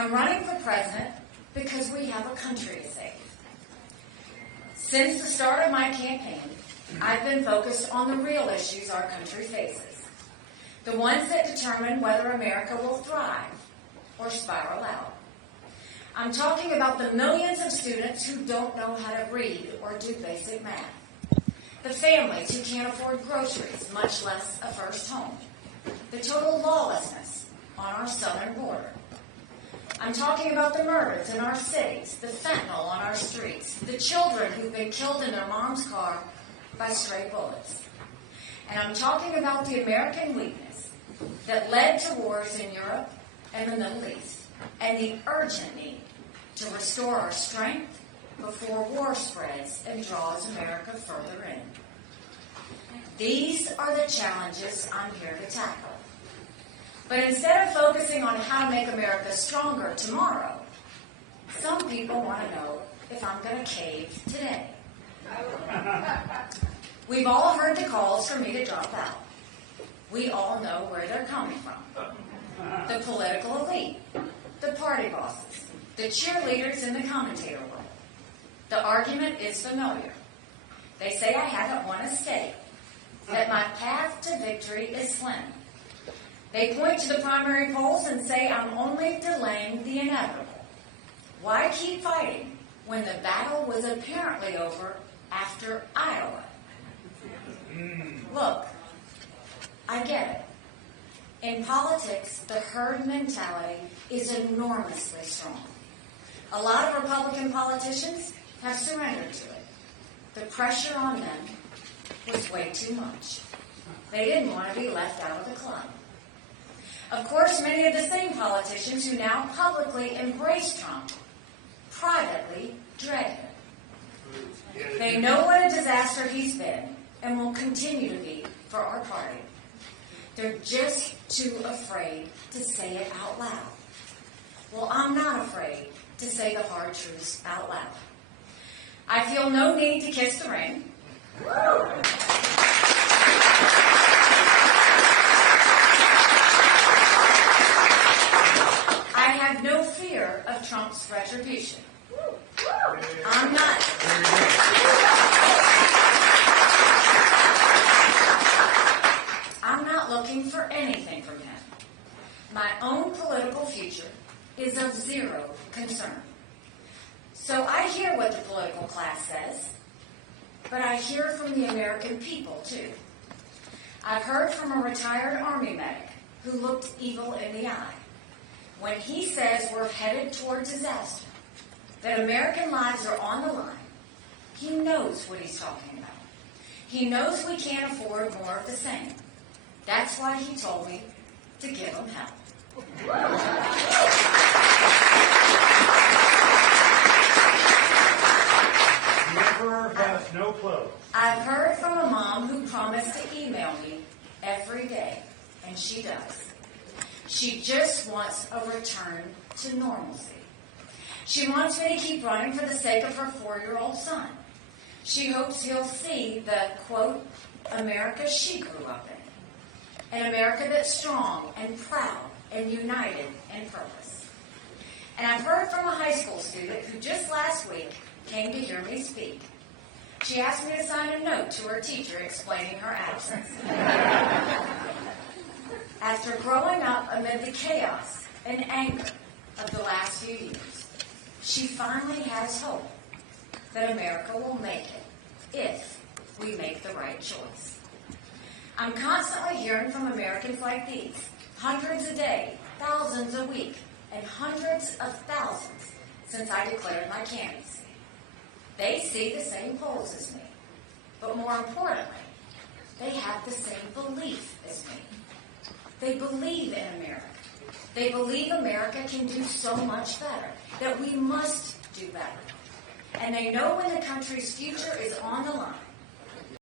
I'm running for president because we have a country to save. Since the start of my campaign, I've been focused on the real issues our country faces, the ones that determine whether America will thrive or spiral out. I'm talking about the millions of students who don't know how to read or do basic math, the families who can't afford groceries, much less a first home, the total lawlessness on our southern border. I'm talking about the murders in our cities, the fentanyl on our streets, the children who've been killed in their mom's car by stray bullets. And I'm talking about the American weakness that led to wars in Europe and the Middle East, and the urgent need to restore our strength before war spreads and draws America further in. These are the challenges I'm here to tackle. But instead of focusing on how to make America stronger tomorrow, some people want to know if I'm going to cave today. We've all heard the calls for me to drop out. We all know where they're coming from. The political elite, the party bosses, the cheerleaders in the commentator world. The argument is familiar. They say I haven't won a state, that my path to victory is slim. They point to the primary polls and say I'm only delaying the inevitable. Why keep fighting when the battle was apparently over after Iowa? Look, I get it. In politics, the herd mentality is enormously strong. A lot of Republican politicians have surrendered to it. The pressure on them was way too much. They didn't want to be left out of the club. Of course, many of the same politicians who now publicly embrace Trump privately dread him. They know what a disaster he's been and will continue to be for our party. They're just too afraid to say it out loud. Well, I'm not afraid to say the hard truths out loud. I feel no need to kiss the ring. I have no fear of Trump's retribution. I'm not. I'm not looking for anything from him. My own political future is of zero concern. So I hear what the political class says, but I hear from the American people too. I've heard from a retired Army medic who looked evil in the eye when he says we're headed toward disaster, that American lives are on the line. He knows what he's talking about. He knows we can't afford more of the same. That's why he told me to give him help. The emperor has no clothes. I've heard from a mom who promised to email me every day, and she does. She just wants a return to normalcy. She wants me to keep running for the sake of her 4-year-old son. She hopes he'll see the, quote, America she grew up in. An America that's strong and proud and united in purpose. And I've heard from a high school student who just last week came to hear me speak. She asked me to sign a note to her teacher explaining her absence. After growing up amid the chaos and anger of the last few years, she finally has hope that America will make it if we make the right choice. I'm constantly hearing from Americans like these, hundreds a day, thousands a week, and hundreds of thousands since I declared my candidacy. They see the same polls as me, but more importantly, they have the same belief as me. They believe in America. They believe America can do so much better, that we must do better. And they know when the country's future is on the line,